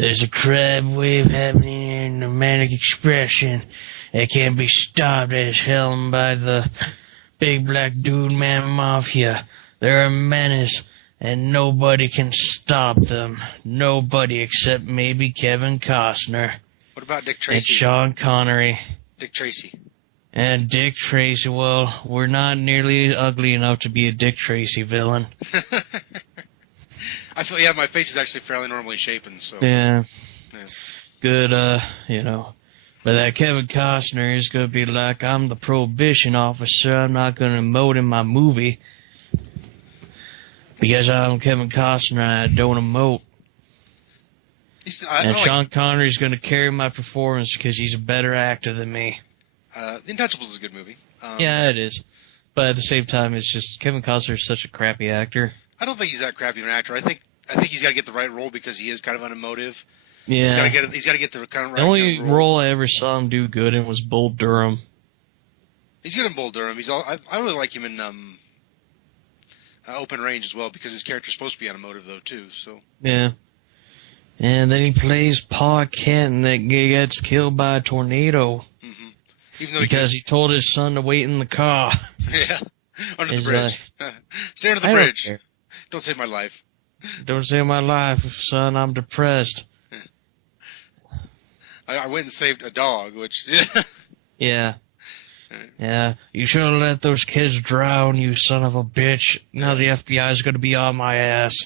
There's a crab wave happening in the manic expression. It can't be stopped as helmed by the big black DudeMan mafia. They're a menace, and nobody can stop them. Nobody except maybe Kevin Costner. What about Dick Tracy? And Sean Connery. Dick Tracy. And Dick Tracy. Well, we're not nearly ugly enough to be a Dick Tracy villain. I feel, my face is actually fairly normally shapen, so. Yeah. Good, But that Kevin Costner is going to be like, I'm the prohibition officer. I'm not going to emote in my movie. Because I'm Kevin Costner, I don't emote. And Sean Connery's going to carry my performance because he's a better actor than me. The Untouchables is a good movie. Yeah, it is. But at the same time, it's just Kevin Costner is such a crappy actor. I don't think he's that crappy of an actor. I think he's got to get the right role because he is kind of unemotive. Yeah. He's got to get the kind of right. The only role I ever saw him do good in was Bull Durham. He's good in Bull Durham. I really like him in Open Range as well because his character's supposed to be unemotive though too. So. Yeah. And then he plays Pa Kent that gets killed by a tornado. Mm-hmm. Even though because he told his son to wait in the car. Yeah. Under the bridge. Stay under the bridge. Don't save my life. Don't save my life, son. I'm depressed. I went and saved a dog, which... Yeah. Yeah. You should have let those kids drown, you son of a bitch. Now the FBI is going to be on my ass.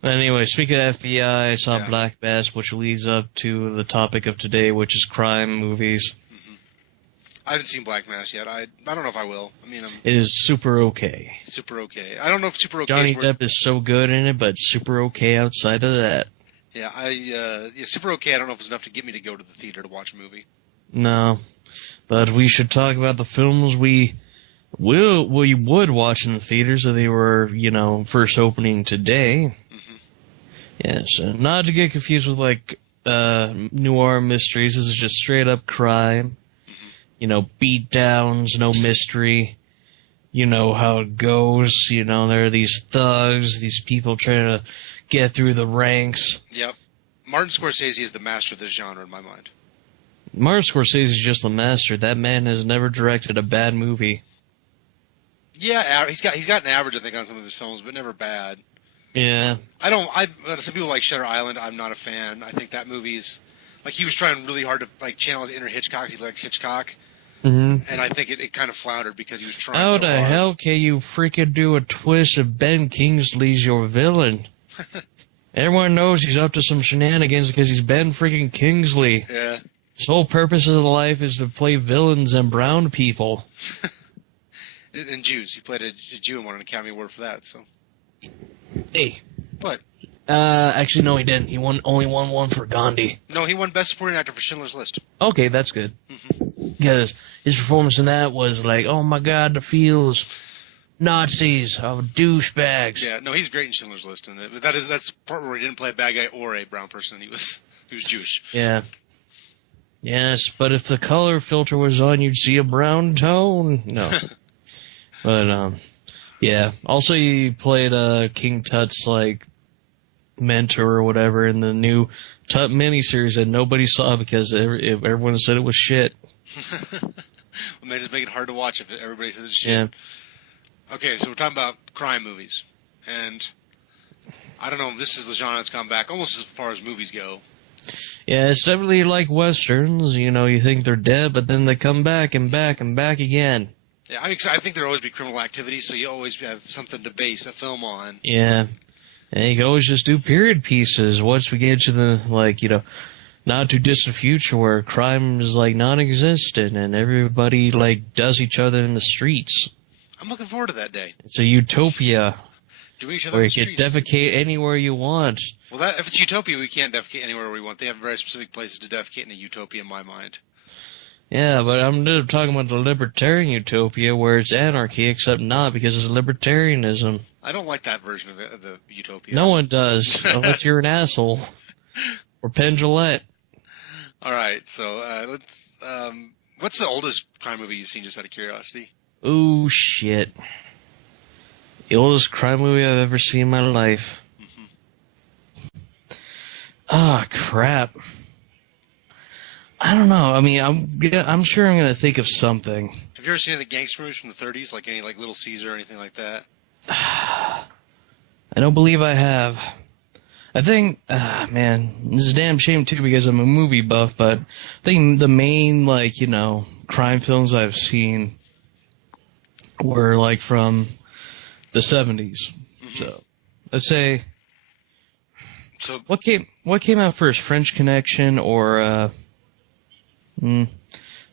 But anyway, speaking of FBI, I saw Black Bass, which leads up to the topic of today, which is crime movies. Mm-hmm. I haven't seen Black Mass yet. I don't know if I will. I mean, it is super okay. Super okay. I don't know if super okay. Johnny Depp is so good in it, but super okay outside of that. Yeah, super okay. I don't know if it's enough to get me to go to the theater to watch a movie. No, but we should talk about the films we would watch in the theaters if they were, first opening today. Mm-hmm. Yes, not to get confused with like noir mysteries. This is just straight up crime. Mm-hmm. Beat downs, no mystery. You know how it goes. There are these thugs, these people trying to get through the ranks. Yep. Martin Scorsese is the master of this genre in my mind. Martin Scorsese is just the master. That man has never directed a bad movie. Yeah, he's got an average, I think, on some of his films, but never bad. Yeah. Some people like Shutter Island. I'm not a fan. I think that movie is, like, he was trying really hard to, channel his inner Hitchcock. He likes Hitchcock. Mm-hmm. And I think it kind of floundered because he was trying so hard. How the hell can you freaking do a twist if Ben Kingsley's your villain? Everyone knows he's up to some shenanigans because he's Ben freaking Kingsley. Yeah. His whole purpose of life is to play villains and brown people. And Jews. He played a Jew and won an Academy Award for that, so. Hey. What? Actually, no, he didn't. He only won one for Gandhi. No, he won Best Supporting Actor for Schindler's List. Okay, that's good. Mm-hmm. Because his performance in that was like, oh my god, the feels... Nazis are douchebags. Yeah, no, he's great in Schindler's List, but that's the part where he didn't play a bad guy or a brown person. He was Jewish. Yeah. Yes, but if the color filter was on, you'd see a brown tone. No. But yeah. Also, he played King Tut's mentor or whatever in the new Tut miniseries that nobody saw because everyone said it was shit. Well, they just make it hard to watch if everybody says it's shit. Yeah. Okay, so we're talking about crime movies, and I don't know, this is the genre that's come back almost as far as movies go. Yeah, it's definitely like westerns, you think they're dead, but then they come back and back and back again. Yeah, I think there'll always be criminal activity, so you always have something to base a film on. Yeah, and you can always just do period pieces once we get to the, not too distant future where crime is, non-existent and everybody, does each other in the streets. I'm looking forward to that day. It's a utopia where you can defecate anywhere you want. Well, if it's utopia, we can't defecate anywhere we want. They have very specific places to defecate in a utopia, in my mind. Yeah, but I'm talking about the libertarian utopia where it's anarchy, except not because it's libertarianism. I don't like that version of the utopia. No one does, unless you're an asshole. Or Penn Jillette. All right, so what's the oldest crime movie you've seen, just out of curiosity? Oh, shit. The oldest crime movie I've ever seen in my life. Ah, crap. I don't know. I mean, I'm sure I'm gonna think of something. Have you ever seen any of the gangster movies from the 30s, like any like Little Caesar or anything like that? I don't believe I have. I think, man, this is a damn shame too because I'm a movie buff, but I think the main, like, crime films I've seen were, like, from the 70s. Mm-hmm. So, let's say, So what came out first, French Connection or,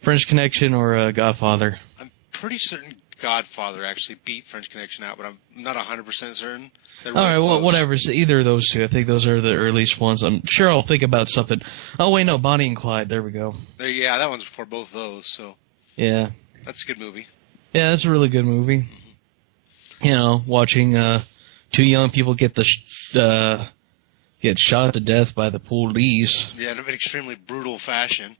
French Connection or Godfather? I'm pretty certain Godfather actually beat French Connection out, but I'm not 100% certain. They're really All right, well, close. whatever. So either of those two. I think those are the earliest ones. I'm sure I'll think about something. Oh, wait, no, Bonnie and Clyde. There we go. Yeah, that one's before both of those, so Yeah. that's a good movie. Yeah, that's a really good movie. Watching two young people get get shot to death by the police. Yeah, in an extremely brutal fashion.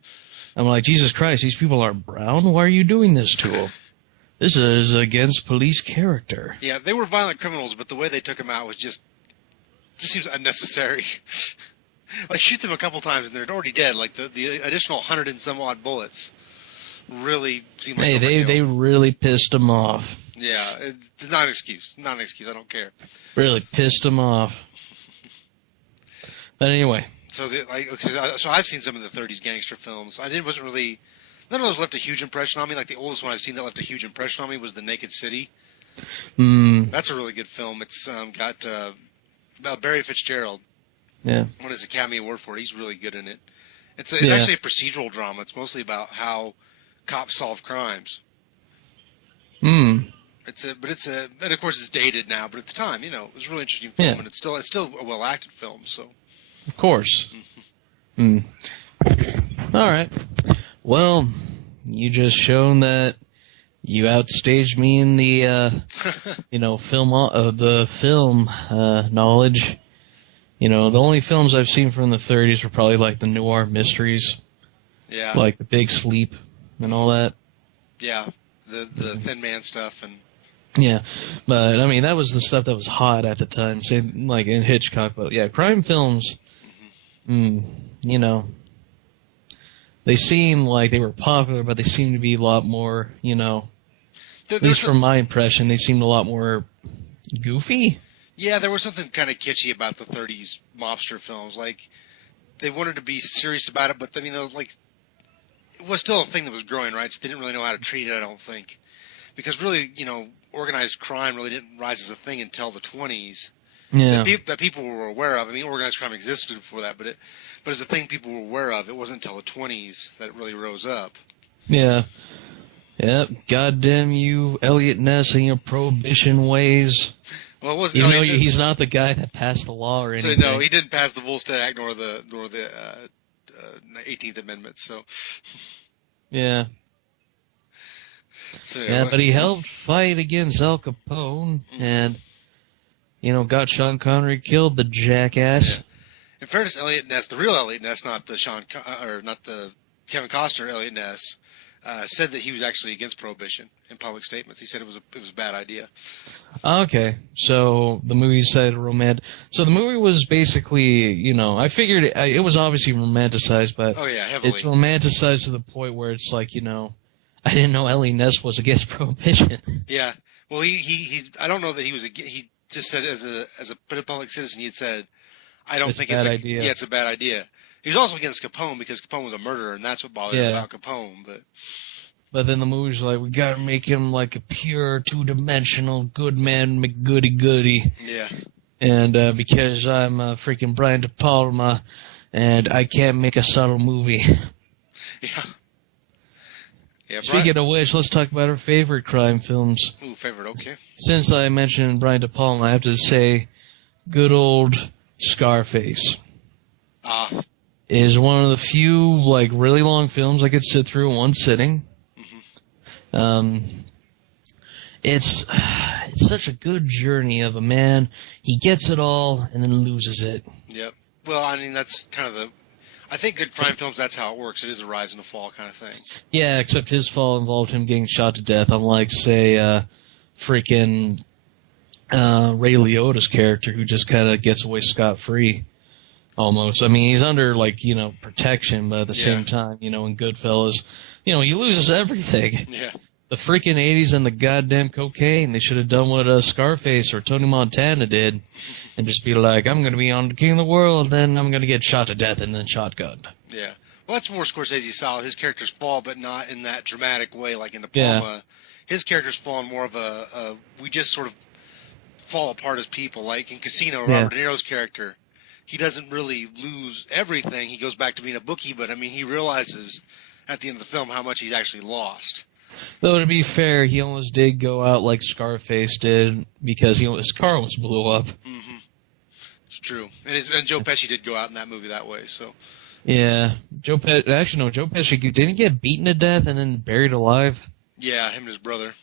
I'm like, Jesus Christ, these people are brown? Why are you doing this to them? This is against police character. Yeah, they were violent criminals, but the way they took them out was just seems unnecessary. Like, shoot them a couple times and they're already dead. Like, the additional 100 and some odd bullets really seem like they really pissed them off. Yeah, it's not an excuse. Not an excuse. I don't care. Really pissed them off. But anyway. So, so I've seen some of the 30s gangster films. Wasn't really. None of those left a huge impression on me. Like, the oldest one I've seen that left a huge impression on me was The Naked City. That's a really good film. It's got about Barry Fitzgerald. Yeah. Won his Academy Award for it. He's really good in it. It's actually a procedural drama. It's mostly about how cops solve crimes. And of course it's dated now, but at the time, it was a really interesting film, and it's still a well acted film. So. Of course. All right. Well, you just shown that you outstaged me in the, film knowledge. The only films I've seen from the 30s were probably like the noir mysteries. Yeah. Like The Big Sleep and all that. Yeah. The Thin Man stuff and. Yeah, but I mean that was the stuff that was hot at the time, say like in Hitchcock. But yeah, crime films, they seem like they were popular, but they seem to be a lot more, at least from my impression, they seemed a lot more goofy. Yeah, there was something kind of kitschy about the 30s mobster films. Like, they wanted to be serious about it, but I mean, it was still a thing that was growing, right? So they didn't really know how to treat it, I don't think. Because really, organized crime really didn't rise as a thing until the 20s. Yeah. That people were aware of. I mean, organized crime existed before that, but as a thing people were aware of, it wasn't until the 20s that it really rose up. Yeah. Yep. Goddamn you, Elliot Ness, and your prohibition ways. Well, it wasn't. Even though he's not the guy that passed the law or anything. So no, he didn't pass the Volstead Act nor the 18th Amendment. So. Yeah. So, yeah, but he helped fight against Al Capone and, got Sean Connery killed, the jackass. Yeah. In fairness, Elliot Ness, the real Elliot Ness, not the Kevin Costner Elliot Ness, said that he was actually against prohibition in public statements. He said it was a bad idea. Okay, so the movie said romantic. So the movie was basically, I figured it was obviously romanticized, but heavily. It's romanticized to the point where it's like, I didn't know Elliot Ness was against prohibition. Yeah, well, he I don't know that he was he just said as a public citizen he had said, I don't think it's a bad idea. Yeah, it's a bad idea. He was also against Capone because Capone was a murderer, and that's what bothered him about Capone. But then the movie's like, we gotta make him like a pure, two-dimensional, good man, McGoody-goody. Yeah. And because I'm freaking Brian De Palma, and I can't make a subtle movie. Yeah. Yeah. Speaking of which, let's talk about our favorite crime films. Ooh, favorite, okay. Since I mentioned Brian De Palma, I have to say, good old Scarface. Is one of the few, like, really long films I could sit through in one sitting. It's such a good journey of a man. He gets it all and then loses it. Yep. Well, I mean, that's kind of I think good crime films, that's how it works. It is a rise and a fall kind of thing. Yeah, except his fall involved him getting shot to death, unlike, say, freaking Ray Liotta's character, who just kind of gets away scot-free. almost. I mean, he's under, like, protection, but at the same time, in Goodfellas, he loses everything. Yeah. The freaking 80s and the goddamn cocaine. They should have done what Scarface or Tony Montana did and just be like, I'm going to be on the King of the World, then I'm going to get shot to death and then shotgunned. Yeah. Well, that's more Scorsese style. His characters fall, but not in that dramatic way like in De Palma. Yeah. His characters fall in more of a we just sort of fall apart as people. Like in Casino, Robert De Niro's character, he doesn't really lose everything. He goes back to being a bookie, but, I mean, he realizes at the end of the film how much he's actually lost. Though, to be fair, he almost did go out like Scarface did because his car almost blew up. Mm-hmm. It's true. And Joe Pesci did go out in that movie that way, so... Yeah. Joe Pesci didn't he get beaten to death and then buried alive? Yeah, him and his brother.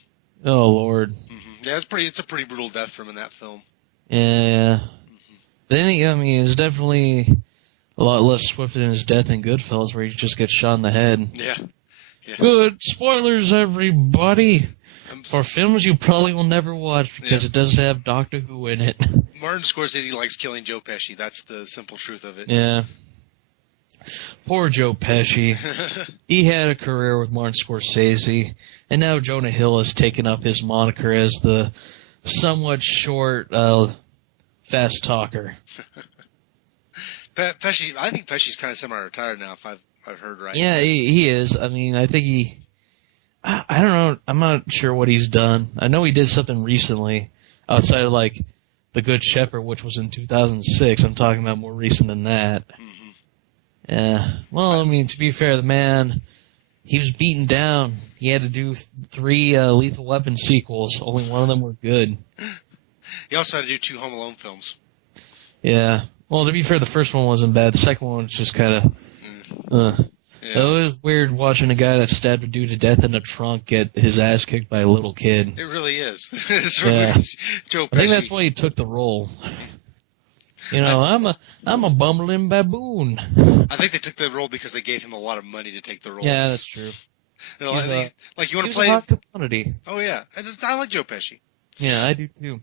Oh, Lord. Mm-hmm. Yeah, it's a pretty brutal death for him in that film. Yeah. Mm-hmm. Then it's definitely a lot less swift in his death in Goodfellas, where he just gets shot in the head. Yeah. Yeah. Good spoilers, everybody, for films you probably will never watch because it doesn't have Doctor Who in it. Martin Scorsese likes killing Joe Pesci. That's the simple truth of it. Yeah. Poor Joe Pesci. He had a career with Martin Scorsese, and now Jonah Hill has taken up his moniker as the somewhat short, fast talker. Pesci, I think Pesci's kind of semi-retired now, if I've heard right. Yeah, he is. I mean, I think I don't know. I'm not sure what he's done. I know he did something recently outside of, like, The Good Shepherd, which was in 2006. I'm talking about more recent than that. Mm-hmm. Yeah. Well, I mean, to be fair, the man, he was beaten down. He had to do 3 Lethal Weapon sequels. Only one of them were good. He also had to do 2 Home Alone films. Yeah. Well, to be fair, the first one wasn't bad. The second one was just kind of... It was weird watching a guy that stabbed a dude to death in a trunk get his ass kicked by a little kid. It really is. It's really Joe Pesci. I think that's why he took the role. I'm a bumbling baboon. I think they took the role because they gave him a lot of money to take the role. Yeah, that's true. You want to play? He's a hot commodity. Oh yeah, I like Joe Pesci. Yeah, I do too.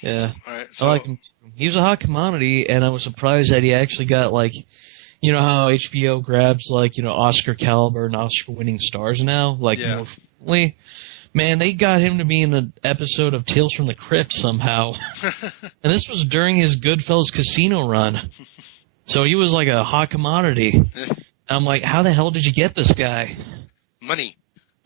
Yeah, all right, so... I like him too. He was a hot commodity, and I was surprised that he actually got, like, how HBO grabs, like, Oscar caliber and Oscar winning stars now, like, more frequently. Man, they got him to be in an episode of Tales from the Crypt somehow. And this was during his Goodfellas Casino run. So he was like a hot commodity. I'm like, how the hell did you get this guy? Money.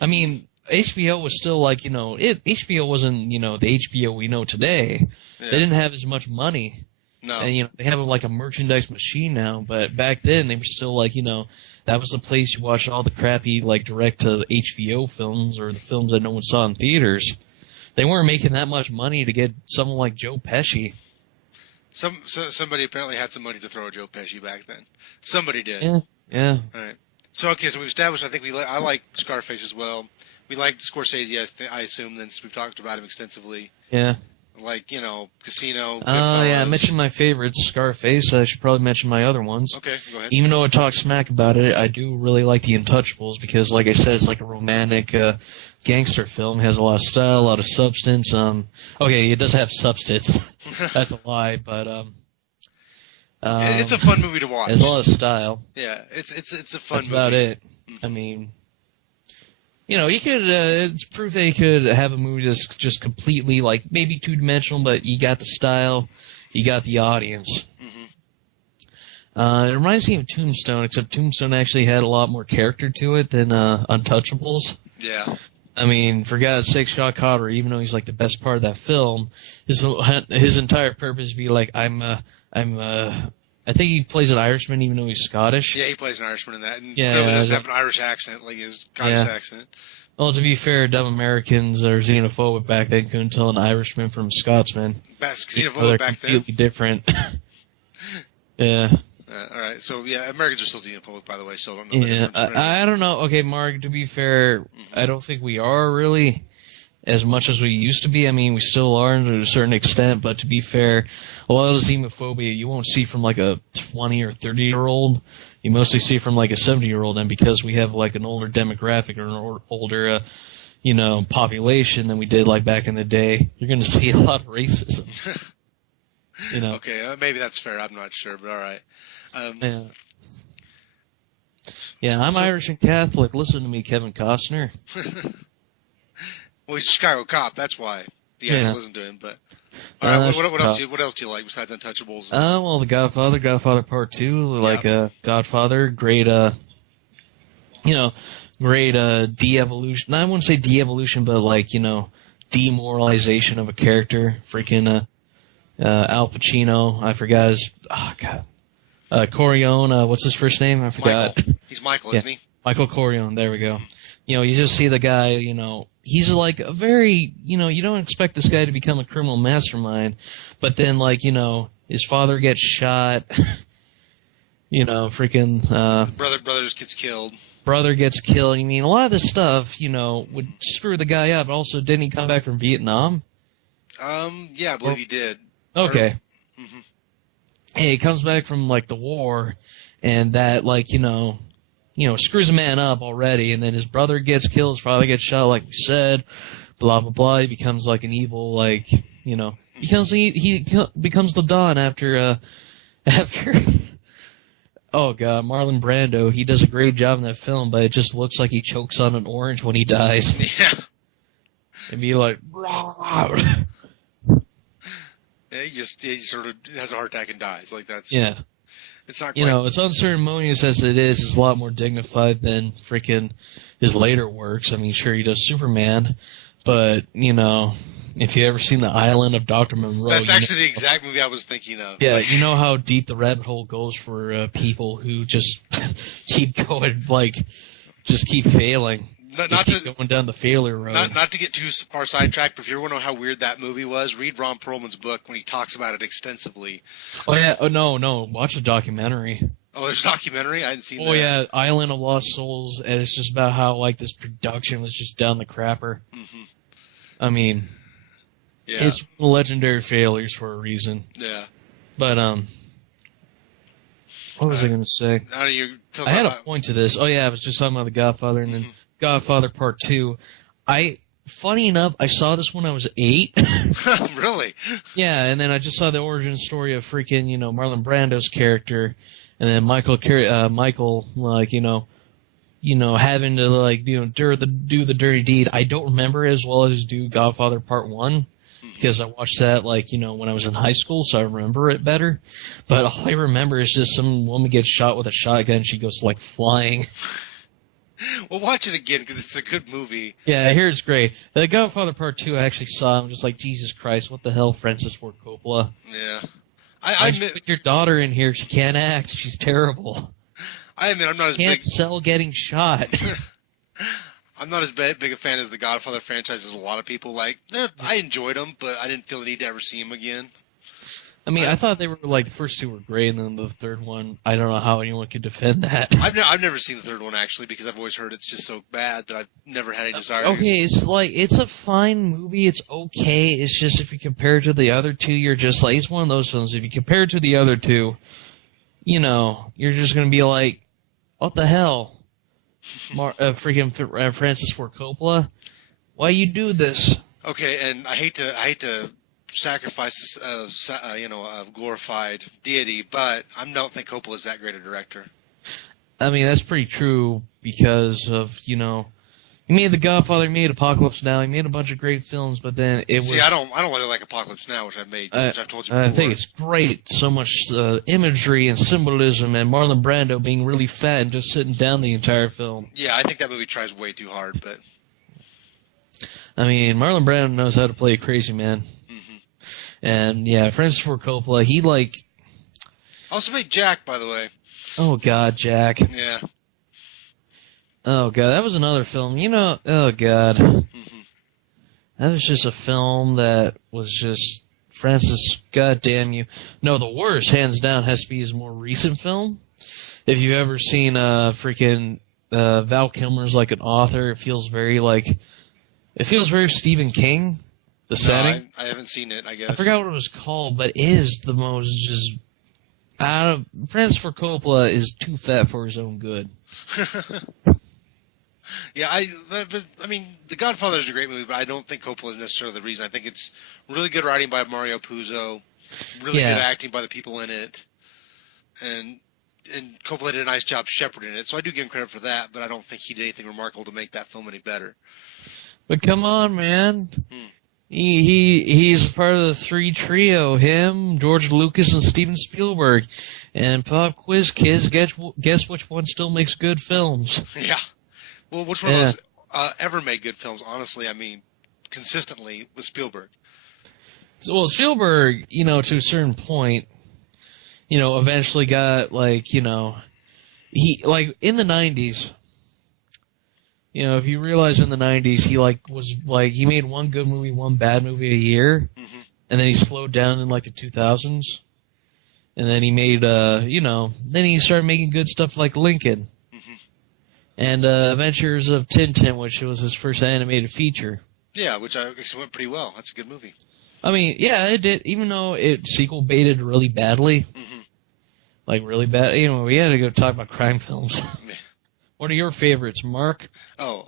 I mean, HBO was still like, HBO wasn't, the HBO we know today. Yeah. They didn't have as much money. No. And, they have like a merchandise machine now, but back then they were still like, that was the place you watched all the crappy, like, direct-to-HBO films or the films that no one saw in theaters. They weren't making that much money to get someone like Joe Pesci. Somebody apparently had some money to throw at Joe Pesci back then. Somebody did. Yeah. All right. So, okay, so we've established, I think I like Scarface as well. We like Scorsese, I assume, since we've talked about him extensively. Yeah. Like, Casino. Yeah, I mentioned my favorites, Scarface. I should probably mention my other ones. Okay, go ahead. Even though I talk smack about it, I do really like The Untouchables because, like I said, it's like a romantic gangster film. It has a lot of style, a lot of substance. Okay, it does have substance. That's a lie, but it's a fun movie to watch. There's a lot of style. Yeah, it's a fun movie. That's about it. I mean... you could, it's proof that you could have a movie that's just completely, like, maybe two-dimensional, but you got the style, you got the audience. Mm-hmm. It reminds me of Tombstone, except Tombstone actually had a lot more character to it than Untouchables. Yeah. I mean, for God's sake, Sean Connery, even though he's, like, the best part of that film, his entire purpose would be, like, I think he plays an Irishman even though he's Scottish. Yeah, he plays an Irishman in that. And clearly doesn't have an Irish accent like his Scottish accent. Well, to be fair, dumb Americans are xenophobic back then. Couldn't tell an Irishman from a Scotsman. Xenophobic back then? Completely different. Yeah. All right. So, yeah, Americans are still xenophobic, by the way. So I don't know. Yeah. I don't know. Okay, Mark, to be fair, I don't think we are really as much as we used to be. I mean, we still are to a certain extent, but to be fair, a lot of the xenophobia you won't see from like a 20 or 30-year-old. You mostly see from like a 70-year-old, and because we have like an older demographic or an older, population than we did like back in the day, you're going to see a lot of racism. You know. Okay, maybe that's fair. I'm not sure, but all right. Yeah. Yeah, I'm Irish and Catholic. Listen to me, Kevin Costner. Well, he's a Chicago cop. That's why you guys listen to him. But all right, what else do you like besides Untouchables? Well, The Godfather, Godfather Part 2, like Godfather, great great de-evolution. I wouldn't say de-evolution, but like, demoralization of a character. Freaking Al Pacino, I forgot his Corleone, what's his first name? I forgot. Michael. He's Michael, isn't he? Michael Corleone, there we go. You just see the guy, he's like a very, you don't expect this guy to become a criminal mastermind, but then like, his father gets shot, freaking, brother just gets killed. Brother gets killed. I mean, a lot of this stuff, would screw the guy up. Also, didn't he come back from Vietnam? Yeah, I believe he did. Okay. Hey, he comes back from, like, the war, and that, like, screws a man up already, and then his brother gets killed, his father gets shot, like we said, blah, blah, blah. He becomes, like, an evil, like, he becomes the Don after, oh, God, Marlon Brando, he does a great job in that film, but it just looks like he chokes on an orange when he dies. Yeah. And be like, yeah, he just sort of has a heart attack and dies. Like, that's... Yeah. It's not quite... as unceremonious as it is, it's a lot more dignified than freaking his later works. I mean, sure, he does Superman, but, if you ever seen The Island of Dr. Monroe... That's actually the exact movie I was thinking of. Yeah, you know how deep the rabbit hole goes for people who just keep going, like, just keep failing. Going down the failure road. Not to get too far sidetracked, but if you ever want to know how weird that movie was, read Ron Perlman's book when he talks about it extensively. Oh, yeah. Oh, no. Watch the documentary. Oh, there's a documentary? I hadn't seen that. Oh, yeah. Island of Lost Souls, and it's just about how, like, this production was just down the crapper. Mm-hmm. I mean, it's legendary failures for a reason. Yeah. But, what was I going to say? I had a point to this. Oh, yeah, I was just talking about The Godfather, and then Godfather Part 2. Funny enough, I saw this when I was 8. Really? Yeah, and then I just saw the origin story of freaking, Marlon Brando's character, and then Michael, like, having to, like, do the dirty deed. I don't remember as well as do Godfather Part 1, because I watched that, like, when I was in high school, so I remember it better. But all I remember is just some woman gets shot with a shotgun, and she goes, like, flying. Well, watch it again, because it's a good movie. Yeah, I hear it's great. The Godfather Part 2 I actually saw. I'm just like, Jesus Christ, what the hell, Francis Ford Coppola? Yeah. I put your daughter in here. She can't act. She's terrible. I admit, I'm not as big... Can't sell getting shot. I'm not as big a fan as the Godfather franchise as a lot of people. Like, I enjoyed them, but I didn't feel the need to ever see them again. I mean, I thought they were, like, the first two were great, and then the third one, I don't know how anyone could defend that. I've never seen the third one, actually, because I've always heard it's just so bad that I've never had any desire to... Okay, it's a fine movie, it's okay, it's just if you compare it to the other two, you're just like, it's one of those films, if you compare it to the other two, you're just gonna be like, what the hell? Freaking Francis Ford Coppola? Why you do this? Okay, and I hate to sacrifice a glorified deity, but I don't think Coppola's that great a director. I mean, that's pretty true because of, he made The Godfather, he made Apocalypse Now, he made a bunch of great films, but then it was... See, I don't really like Apocalypse Now, which I've told you before. I think it's great, so much imagery and symbolism, and Marlon Brando being really fat and just sitting down the entire film. Yeah, I think that movie tries way too hard, but... I mean, Marlon Brando knows how to play a crazy man. And, yeah, Francis Ford Coppola, he, like... Also made Jack, by the way. Oh, God, Jack. Yeah. Oh, God, that was another film. Oh, God. That was just a film that was just... Francis, goddamn you. No, the worst, hands down, has to be his more recent film. If you've ever seen freaking Val Kilmer's like an author, it feels very, like... It feels very Stephen King. The setting? I haven't seen it, I guess. I forgot what it was called, but it is the most just... Francis Ford Coppola is too fat for his own good. Yeah, I mean, The Godfather is a great movie, but I don't think Coppola is necessarily the reason. I think it's really good writing by Mario Puzo. Really good acting by the people in it, and Coppola did a nice job shepherding it. So I do give him credit for that, but I don't think he did anything remarkable to make that film any better. But come on, man. He's part of the three trio. Him, George Lucas, and Steven Spielberg. And pop quiz kids, guess which one still makes good films? Yeah. Well, which one of those ever made good films? Honestly, I mean, consistently with Spielberg. Well, Spielberg, to a certain point, eventually got he in the 90s. If you realize in the 90s, he made one good movie, one bad movie a year, and then he slowed down in the 2000s, and then he made then he started making good stuff like Lincoln, and Adventures of Tintin, which was his first animated feature. Yeah, which actually went pretty well. That's a good movie. I mean, yeah, it did, even though it sequel baited really badly, really bad. We had to go talk about crime films. What are your favorites, Mark? Oh,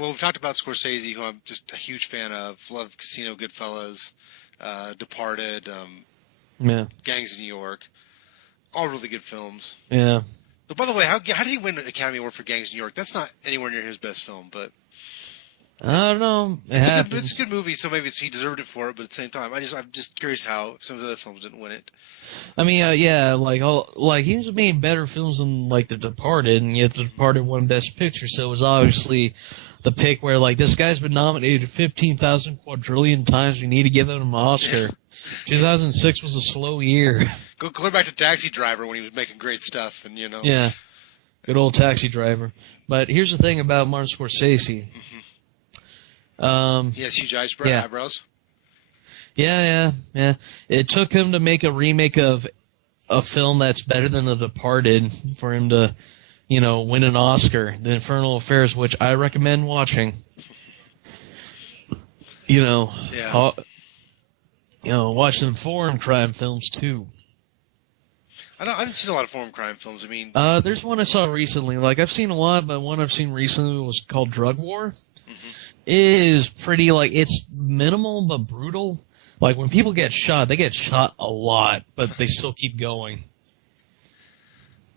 we've talked about Scorsese, who I'm just a huge fan of. Love Casino, Goodfellas, Departed, Gangs of New York. All really good films. Yeah. But by the way, how did he win an Academy Award for Gangs of New York? That's not anywhere near his best film, but I don't know. It's a good movie, so maybe he deserved it for it. But at the same time, I'm just curious how some of the other films didn't win it. I mean, he was making better films than The Departed, and yet The Departed won Best Picture, so it was obviously the pick where this guy's been nominated 15,000 quadrillion times. We need to give him an Oscar. Yeah. 2006 was a slow year. Go clear back to Taxi Driver when he was making great stuff, and Yeah, good old Taxi Driver. But here's the thing about Martin Scorsese. He has huge eyebrows. Yeah. It took him to make a remake of a film that's better than The Departed for him to, win an Oscar. The Infernal Affairs, which I recommend watching. Watch some foreign crime films too. I haven't seen a lot of foreign crime films. I mean, there's one I saw recently. I've seen a lot, but one I've seen recently was called Drug War. It is pretty, it's minimal but brutal. When people get shot, they get shot a lot, but they still keep going.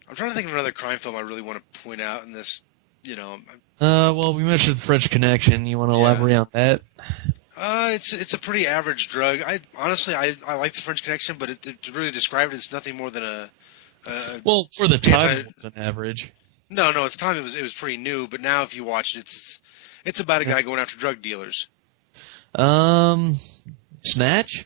I'm trying to think of another crime film I really want to point out in this, Well, we mentioned French Connection. You want to elaborate on that? It's a pretty average drug. I like the French Connection, but to really describe it, it's nothing more than well, for the time, it was an average. No, at the time it was pretty new, but now if you watch it, it's about a guy going after drug dealers. Snatch?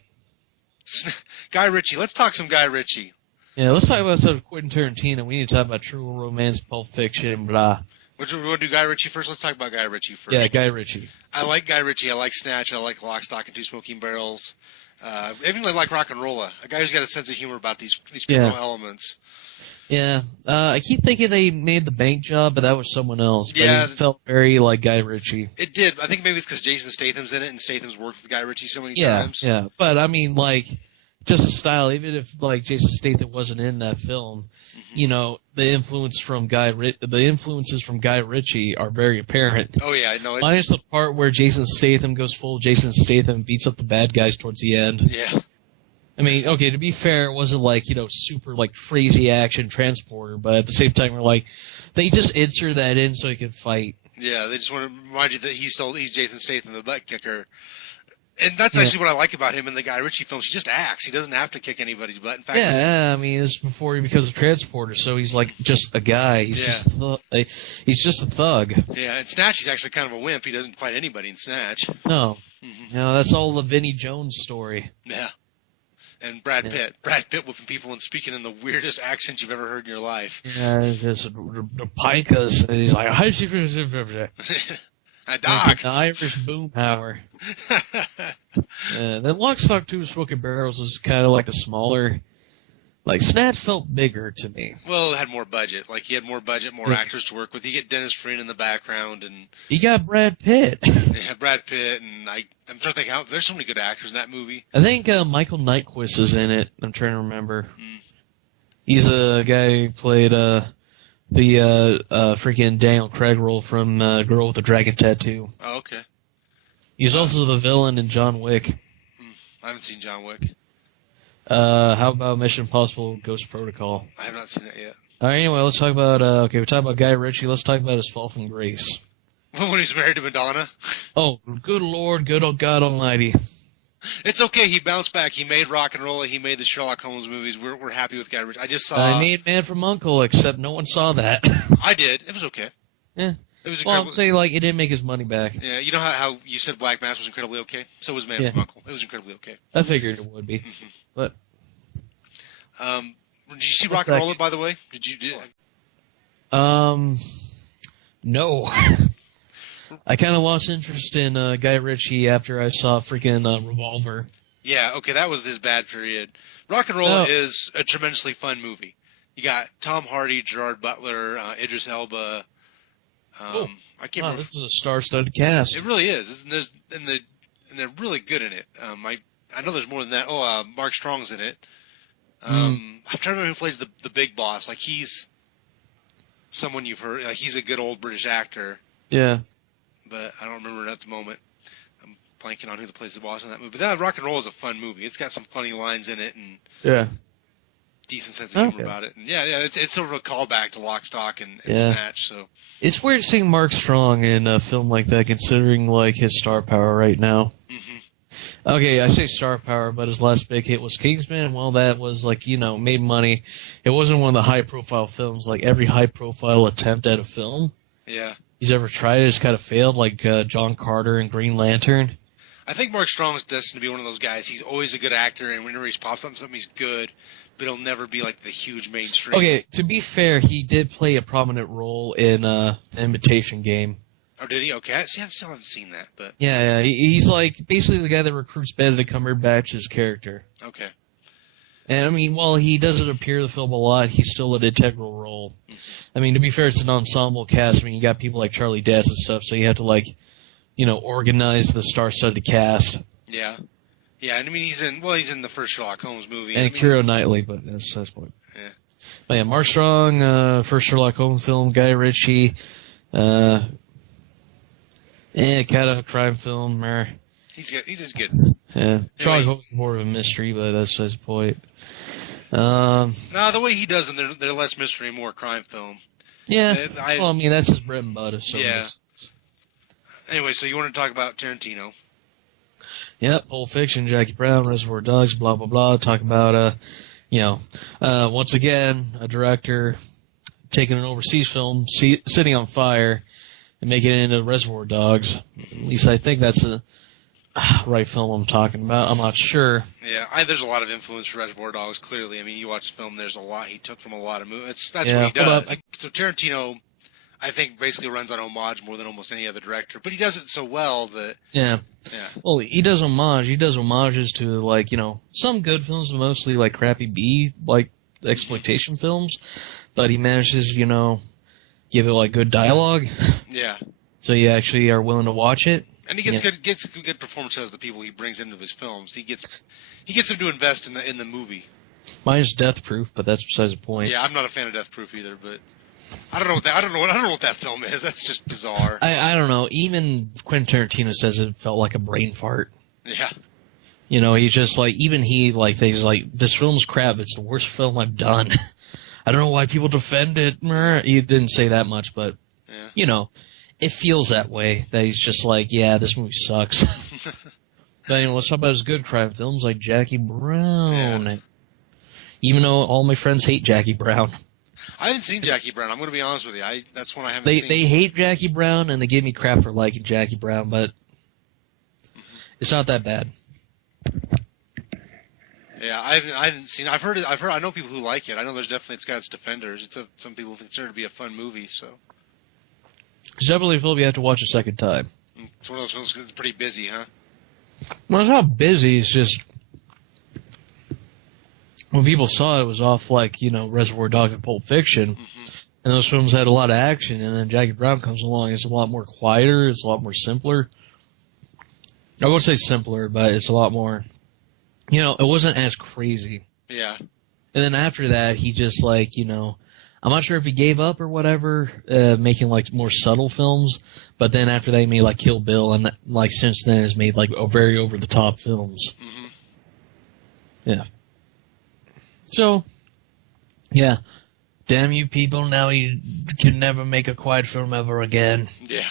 Guy Ritchie. Let's talk some Guy Ritchie. Yeah, let's talk about some Quentin Tarantino. We need to talk about True Romance, Pulp Fiction, and blah. We want to do Guy Ritchie first? Let's talk about Guy Ritchie first. Yeah, Guy Ritchie. I like Guy Ritchie. I like Snatch. I like Lock, Stock, and Two Smoking Barrels. I even like Rock and Rolla. A guy who's got a sense of humor about these criminal elements. Yeah. I keep thinking they made The Bank Job, but that was someone else. But yeah. It felt very like Guy Ritchie. It did. I think maybe it's because Jason Statham's in it, and Statham's worked with Guy Ritchie so many times. Yeah. But, I mean, just the style, even if, Jason Statham wasn't in that film, the influences from Guy Ritchie are very apparent. Oh, yeah. No, minus the part where Jason Statham goes full Jason Statham and beats up the bad guys towards the end. Yeah. I mean, okay, to be fair, it wasn't super crazy action transporter, but at the same time, they just insert that in so he can fight. Yeah, they just want to remind you that he's Jason Statham, the butt kicker. And that's actually what I like about him in the Guy Ritchie films. He just acts. He doesn't have to kick anybody's butt. In fact, I mean, it's before he becomes a transporter, so he's just a guy. He's just a thug. Yeah, in Snatch, he's actually kind of a wimp. He doesn't fight anybody in Snatch. No. No, that's all the Vinnie Jones story. Yeah. And Brad Pitt. Brad Pitt whipping people and speaking in the weirdest accent you've ever heard in your life. Yeah, just the pikas, and he's like, a dog. The Irish boomhauer. Then Lock, Stock, Two Smoking Barrels was kind of like a smaller. Snatch felt bigger to me. Well, it had more budget. He had more budget, more actors to work with. You get Dennis Farina in the background, and you got Brad Pitt. Yeah, Brad Pitt, and I'm trying to think how there's so many good actors in that movie. I think Michael Nyqvist is in it. I'm trying to remember. He's a guy who played the freaking Daniel Craig role from Girl with the Dragon Tattoo. Oh, okay. He's also the villain in John Wick. I haven't seen John Wick. How about Mission Impossible Ghost Protocol? I have not seen that yet. All right, anyway, let's talk about, we talked about Guy Ritchie. Let's talk about his fall from grace. When he's married to Madonna? Oh, good Lord, good old God Almighty. It's okay. He bounced back. He made Rock and Roll. He made the Sherlock Holmes movies. We're happy with Guy Ritchie. I just saw... I made Man from U.N.C.L.E., except no one saw that. I did. It was okay. Yeah. It was Well, incredible. I'd say, like, it didn't make his money back. Yeah, you know how you said Black Mass was incredibly okay? So was Man from U.N.C.L.E. It was incredibly okay. I figured it would be. Mm-hmm. But... did you see Rock and Roller, by the way? No. I kind of lost interest in Guy Ritchie after I saw freaking Revolver. Yeah, okay, that was his bad period. Rock and Roll is a tremendously fun movie. You got Tom Hardy, Gerard Butler, Idris Elba. I can't remember. This is a star-studded cast. It really is. And they're really good in it. I know there's more than that. Mark Strong's in it. I'm trying to remember who plays the big boss. Like, he's someone you've heard. Like, he's a good old British actor. Yeah. But I don't remember it at the moment. I'm blanking on who plays the boss in that movie. But that Rock and Roll is a fun movie. It's got some funny lines in it and decent sense of humor about it. And it's sort of a callback to Lock, Stock, and Snatch. So it's weird seeing Mark Strong in a film like that, considering like his star power right now. Mm-hmm. Okay, I say star power, but his last big hit was Kingsman. Well, that was like, made money. It wasn't one of the high-profile films. Like every high-profile attempt at a film. Yeah. He's ever tried it has kind of failed, like John Carter and Green Lantern. I think Mark Strong is destined to be one of those guys. He's always a good actor, and whenever he pops up in something, he's good, but he'll never be like the huge mainstream. Okay, to be fair, he did play a prominent role in The Imitation Game. Oh, did he? Okay, I still haven't seen that, but... Yeah, he's like basically the guy that recruits Benedict Cumberbatch's character. Okay. And I mean, while he doesn't appear in the film a lot, he's still an integral role. I mean, to be fair, it's an ensemble cast. I mean, you got people like Charlie Dess and stuff, so you have to like, organize the star-studded cast. Yeah. Yeah, and I mean, he's in the first Sherlock Holmes movie. And Keira Knightley, but that's the point. Yeah. But yeah, Mark Strong, first Sherlock Holmes film, Guy Ritchie, kind of a crime film. He does good. Yeah. Sherlock Holmes is more of a mystery, but that's his point. No, the way he does them, they're less mystery, more crime film. Yeah. Well, I mean, that's his bread and butter. So yeah. Anyway, so you want to talk about Tarantino? Yep, Pulp Fiction, Jackie Brown, Reservoir Dogs, blah, blah, blah. Talk about, once again, a director taking an overseas film, sitting on fire, and making it into Reservoir Dogs. At least I think that's the right film I'm talking about. I'm not sure. Yeah, there's a lot of influence for Reservoir Dogs, clearly. I mean, you watch the film, there's a lot he took from a lot of movies. That's what he does. So Tarantino, I think, basically runs on homage more than almost any other director. But he does it so well that... Yeah. Well, he does homage. He does homages to, like, some good films, but mostly, like, crappy B, like, exploitation films. But he manages, give it, like, good dialogue. Yeah. So you actually are willing to watch it. And he gets good performance out of the people he brings into his films. He gets them to invest in the movie. Mine's Death Proof, but that's besides the point. Yeah, I'm not a fan of Death Proof either, but I don't know what that film is. That's just bizarre. I don't know. Even Quentin Tarantino says it felt like a brain fart. Yeah. He's just like, even he's like, this film's crap. It's the worst film I've done. I don't know why people defend it. He didn't say that much, but it feels that way. That he's just like, yeah, this movie sucks. But let's talk about his good crime films like Jackie Brown. Yeah. Even though all my friends hate Jackie Brown. I haven't seen Jackie Brown. I'm going to be honest with you. That's one I haven't seen. They hate Jackie Brown, and they give me crap for liking Jackie Brown, but it's not that bad. Yeah, I haven't seen. I've heard. I know people who like it. I know it's got its defenders. Some people consider it to be a fun movie. So it's definitely a film you have to watch a second time. It's one of those films that's pretty busy, huh? Well, it's not busy. It's just when people saw it, it was off like Reservoir Dogs and Pulp Fiction, and those films had a lot of action. And then Jackie Brown comes along. It's a lot more quieter. It's a lot more simpler. I won't say simpler, but it's a lot more. It wasn't as crazy. Yeah. And then after that, he just like, I'm not sure if he gave up or whatever, making like more subtle films. But then after that, he made like Kill Bill, and like since then has made like very over the top films. Mm-hmm. Yeah. So, yeah. Damn you people, now you can never make a quiet film ever again. Yeah.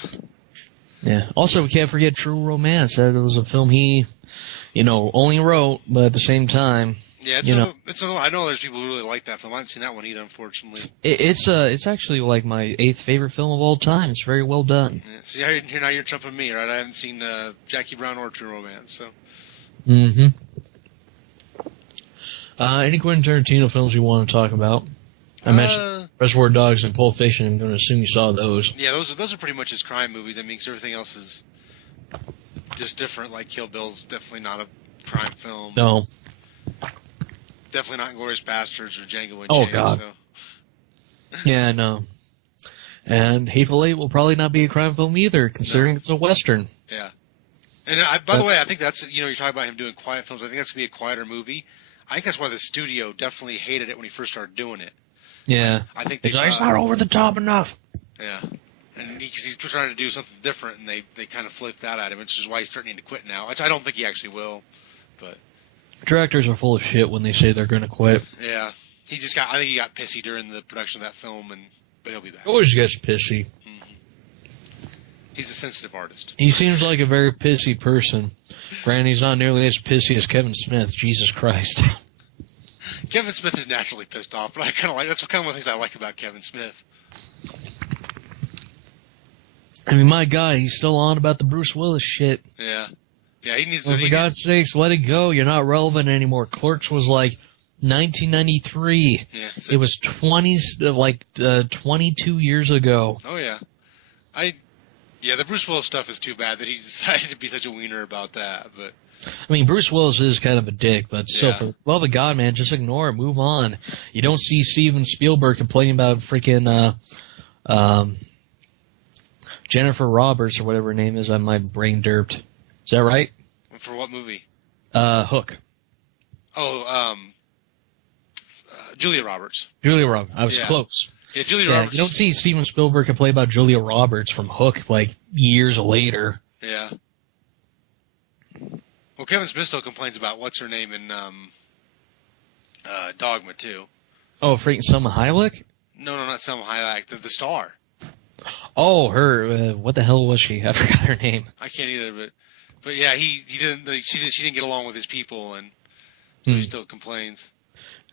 Yeah. Also, we can't forget True Romance. That was a film he, only wrote, but at the same time, Yeah, I know there's people who really like that film. I haven't seen that one either, unfortunately. It's actually like my 8th favorite film of all time. It's very well done. Yeah. See, now you're trumping me, right? I haven't seen Jackie Brown or True Romance, so. Mm-hmm. Any Quentin Tarantino films you want to talk about? I mentioned Reservoir Dogs and Pulp Fiction. I'm going to assume you saw those. Yeah, those are pretty much his crime movies. I mean, 'cause everything else is just different. Like Kill Bill's definitely not a crime film. No. Definitely not Inglourious Bastards or Django Unchained. Oh, God. So. Yeah, I know. And Hateful Eight will probably not be a crime film either, considering it's a Western. Yeah. And by the way, I think that's, you're talking about him doing quiet films. I think that's going to be a quieter movie. I think that's why the studio definitely hated it when he first started doing it. Yeah. I think it's not over the top enough. Yeah. And he's trying to do something different, and they kind of flipped that at him, which is why he's threatening to quit now. Which I don't think he actually will, but... Directors are full of shit when they say they're going to quit. Yeah. I think he got pissy during the production of that film, but he'll be back. Always gets pissy. Mm-hmm. He's a sensitive artist. He seems like a very pissy person. Granted, he's not nearly as pissy as Kevin Smith. Jesus Christ. Kevin Smith is naturally pissed off, but I kind of like, that's kind of one of the things I like about Kevin Smith. I mean, my God, he's still on about the Bruce Willis shit. Yeah. Yeah, he needs to... Well, for God's sakes, let it go. You're not relevant anymore. Clerks was like 1993. Yeah, it was 22 years ago. Oh, yeah. The Bruce Willis stuff is too bad that he decided to be such a wiener about that, but... I mean, Bruce Willis is kind of a dick, but still, for the love of God, man, just ignore it. Move on. You don't see Steven Spielberg complaining about freaking Jennifer Roberts or whatever her name is. My brain derped. Is that right? For what movie? Hook. Oh, Julia Roberts. Julia Roberts. I was close. Yeah, Julia Roberts. You don't see Steven Spielberg complain about Julia Roberts from Hook like years later. Yeah. Well, Kevin Smith still complains about what's her name in Dogma too. Oh, freaking Selma Hayek? No, not Selma Hayek. The star. Oh, her. What the hell was she? I forgot her name. I can't either, but yeah, he didn't. She didn't get along with his people, and so he still complains.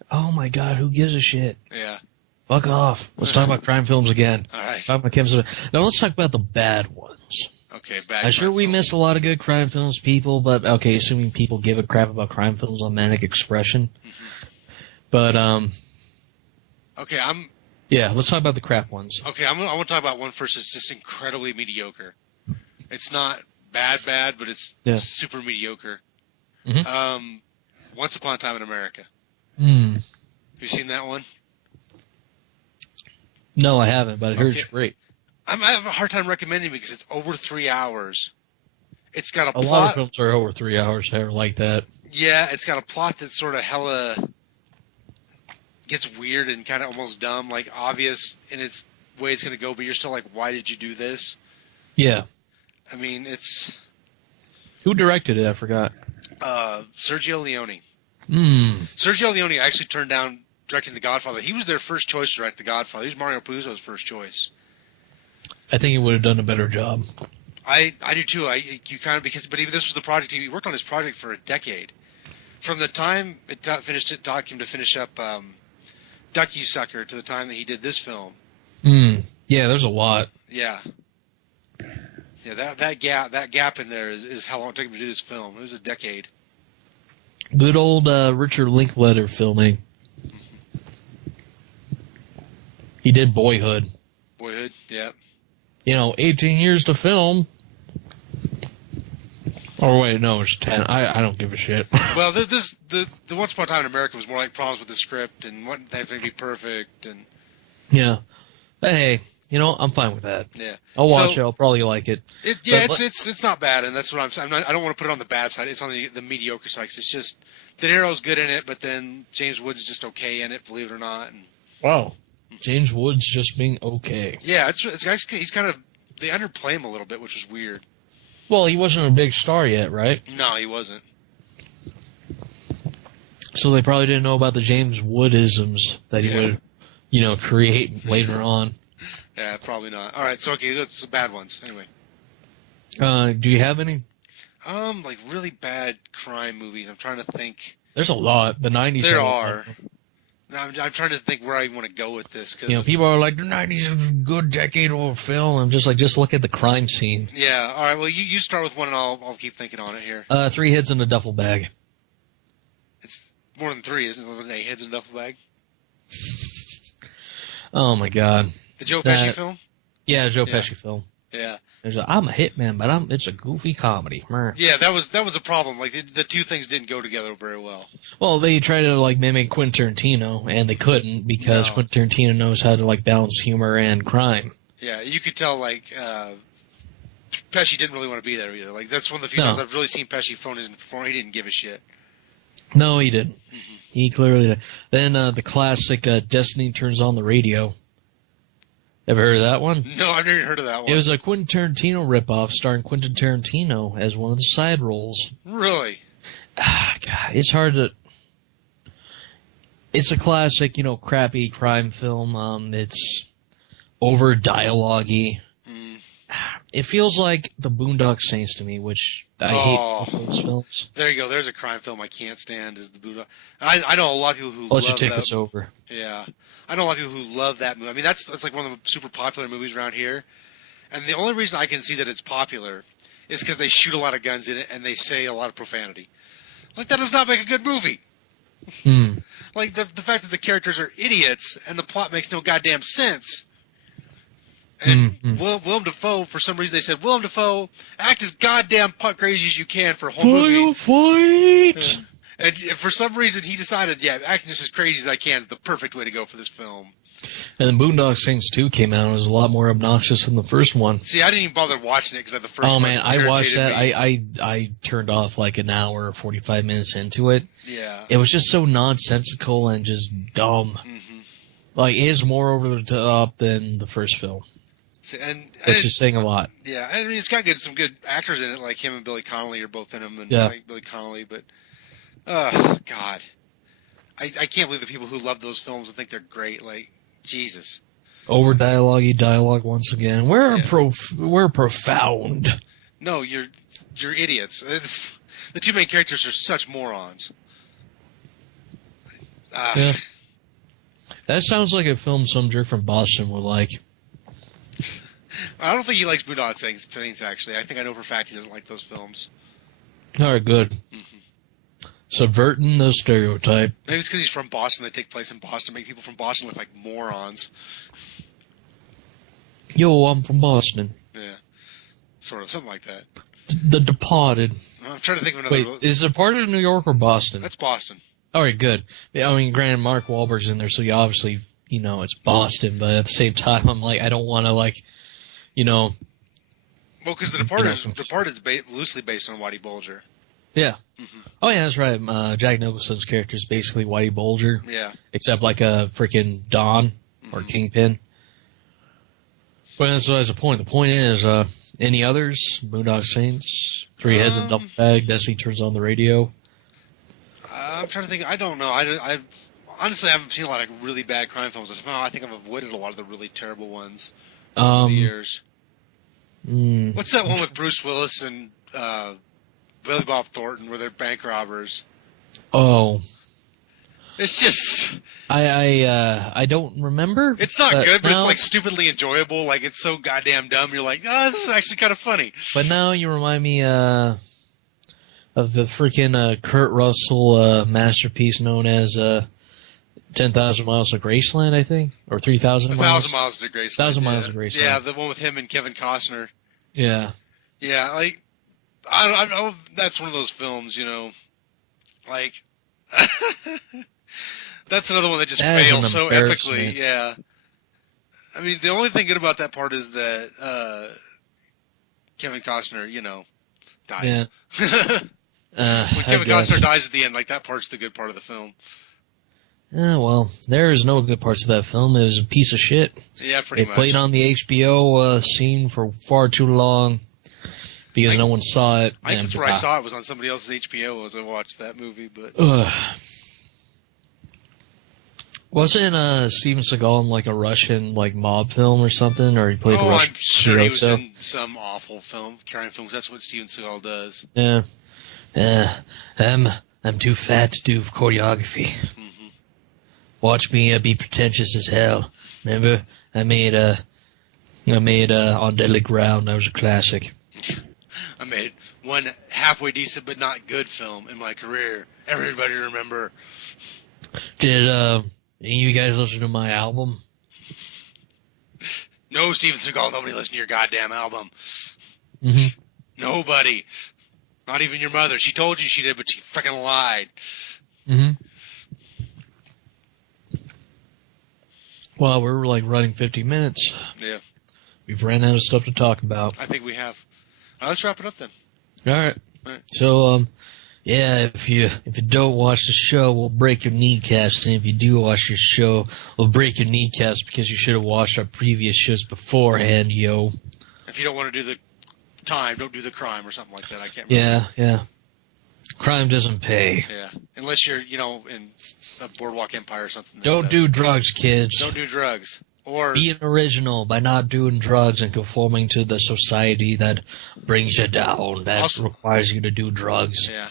Oh my God, who gives a shit? Yeah. Fuck off. Let's talk about crime films again. All right. Talk about Kevin Smith. Now let's talk about the bad ones. Okay, bad. I'm sure we missed a lot of good crime films, people, but okay, assuming people give a crap about crime films on Manic Expression. Mm-hmm. But okay, yeah, let's talk about the crap ones. Okay, I want to talk about one first that's just incredibly mediocre. It's not bad, but it's super mediocre. Mm-hmm. Once Upon a Time in America. Have you seen that one? No, I haven't, but I heard it's great. I have a hard time recommending it because it's over 3 hours. It's got a plot. lot of films are over 3 hours. They're like that. Yeah, it's got a plot that's sort of hella gets weird and kind of almost dumb, like obvious in its way it's going to go, but you're still like, why did you do this? Yeah. I mean, it's... Who directed it? I forgot. Sergio Leone. Sergio Leone actually turned down directing The Godfather. He was their first choice to direct The Godfather. He was Mario Puzo's first choice. I think he would have done a better job. I do too. But even this was the project. He worked on this project for a decade. From the time it took him to finish up Duck You Sucker to the time that he did this film. Yeah, there's a lot. Yeah. Yeah, that gap in there is how long it took him to do this film. It was a decade. Good old Richard Linklater filming. He did Boyhood. Boyhood, yeah. 18 years to film. Oh wait, no, it's 10. I don't give a shit. Well, the Once Upon a Time in America was more like problems with the script and wanting everything to be perfect and. Yeah, but hey, I'm fine with that. Yeah, I'll watch it. I'll probably like it. It's not bad, and that's what I'm saying. I don't want to put it on the bad side. It's on the mediocre side. 'Cause it's just De Niro's good in it, but then James Woods is just okay in it, believe it or not. And, wow, James Woods just being okay. Yeah, he's kind of they underplay him a little bit, which is weird. Well, he wasn't a big star yet, right? No, he wasn't. So they probably didn't know about the James Wood-isms that he would, create later on. Yeah, probably not. All right, so okay, that's the bad ones. Anyway. Do you have any? Like really bad crime movies. I'm trying to think. There's a lot. The 90s. There are. I'm trying to think where I want to go with this. Cause people are like, the 90s is a good decade-old film. I'm just like, just look at the crime scene. Yeah, all right, well, you start with one and I'll keep thinking on it here. 3 Heads in a Duffel Bag. It's more than 3, isn't it? 8 heads in a duffel bag? Oh, my God. The Joe Pesci film? Yeah, Joe Pesci film. Yeah. I'm a hitman, but it's a goofy comedy. Yeah, that was a problem. Like the two things didn't go together very well. Well, they tried to like mimic Quentin Tarantino, and they couldn't because Quentin Tarantino knows how to like balance humor and crime. Yeah, you could tell like Pesci didn't really want to be there either. Like that's one of the few times I've really seen Pesci phone his performance. He didn't give a shit. No, he didn't. Mm-hmm. He clearly did. Then the classic Destiny Turns on the Radio. Ever heard of that one? No, I've never heard of that one. It was a Quentin Tarantino ripoff starring Quentin Tarantino as one of the side roles. Really? God, it's hard to... It's a classic, crappy crime film. It's over dialogue-y. It feels like the Boondock Saints to me, which I hate those films. There you go. There's a crime film I can't stand is the Boondock. I know a lot of people who love Let you take this over. Yeah. I know a lot of people who love that movie. I mean, that's like one of the super popular movies around here. And the only reason I can see that it's popular is because they shoot a lot of guns in it and they say a lot of profanity. Like, that does not make a good movie. Like, the fact that the characters are idiots and the plot makes no goddamn sense. And Willem Dafoe, for some reason, they said, Willem Dafoe, act as goddamn crazy as you can for a whole movie. Fight! Yeah. And for some reason, he decided, acting just as crazy as I can is the perfect way to go for this film. And then Boondock Saints 2 came out and it was a lot more obnoxious than the first one. See, I didn't even bother watching it because the first one. Oh, man, I watched that. I turned off like an hour or 45 minutes into it. Yeah. It was just so nonsensical and just dumb. Mm-hmm. Like, it is more over the top than the first film. Which is saying a lot. Yeah, I mean, it's got some good actors in it, like him and Billy Connolly are both in them, and I like Billy Connolly, but, God. I can't believe the people who love those films and think they're great, like, Jesus. Over dialogue once again. We're profound. No, you're idiots. The two main characters are such morons. Yeah. That sounds like a film some jerk from Boston would like. I don't think he likes Boondock Saints, actually. I think I know for a fact he doesn't like those films. All right, good. Mm-hmm. Subverting the stereotype. Maybe it's because he's from Boston. They take place in Boston. Make people from Boston look like morons. Yo, I'm from Boston. Yeah. Sort of. Something like that. The Departed. I'm trying to think of another... Wait, is The Departed New York or Boston? That's Boston. All right, good. I mean, granted, Mark Wahlberg's in there, so you obviously, it's Boston, but at the same time, I'm like, I don't want to, like... Well, because The Departed's loosely based on Whitey Bulger. Yeah. Mm-hmm. Oh, yeah, that's right. Jack Nicholson's character is basically Whitey Bulger. Yeah. Except like a freaking Don or Kingpin. But that's the point. The point is, any others? Boondock Saints, 3 Heads in a Duffel Bag, Destiny Turns on the Radio. I'm trying to think. I don't know. I honestly haven't seen a lot of really bad crime films. I think I've avoided a lot of the really terrible ones. Over the years. What's that one with Bruce Willis and Billy Bob Thornton where they're bank robbers? Oh. It's just... I don't remember. It's not good, but it's like stupidly enjoyable. Like it's so goddamn dumb. You're like, this is actually kind of funny. But now you remind me of the freaking Kurt Russell masterpiece known as 10,000 Miles to Graceland, I think, or 3,000 miles. 1,000 Miles to Graceland. 1,000 Miles to Graceland. Yeah, the one with him and Kevin Costner. Yeah. Yeah, like I know that's one of those films, like that's another one that just fails so epically. Yeah. I mean, the only thing good about that part is that Kevin Costner, dies. Yeah. When Kevin Costner dies at the end, like that part's the good part of the film. Well, there is no good parts of that film. It was a piece of shit. Yeah, pretty much. It played on the HBO scene for far too long because no one saw it. I think that's where I saw it was on somebody else's HBO as I watched that movie. But Wasn't Steven Seagal in like a Russian like mob film or something, or he played a Russian I'm sure he was mafioso? in some awful film, crime films. That's what Steven Seagal does. Yeah. I'm too fat to do choreography. Mm-hmm. Watch me be pretentious as hell. Remember, I made On Deadly Ground. That was a classic. I made one halfway decent but not good film in my career. Everybody remember. Did any of you guys listen to my album? No, Steven Seagal, nobody listened to your goddamn album. Mm-hmm. Nobody. Not even your mother. She told you she did, but she freaking lied. Mm-hmm. Well, we're like running 50 minutes. Yeah. We've ran out of stuff to talk about. I think we have. Let's wrap it up then. All right. All right. So, yeah, if you don't watch the show, we'll break your kneecaps. And if you do watch your show, we'll break your kneecaps because you should have watched our previous shows beforehand, yo. If you don't want to do the time, don't do the crime or something like that. I can't remember. Yeah. Crime doesn't pay. Yeah. Unless you're, in a Boardwalk Empire or something. Don't do drugs, kids. Don't do drugs. Or be an original by not doing drugs and conforming to the society that brings you down, that also requires you to do drugs. Yeah.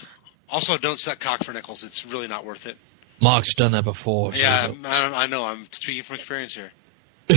Also, don't suck cock for nickels. It's really not worth it. Mark's done that before. Yeah, So. I know. I'm speaking from experience here.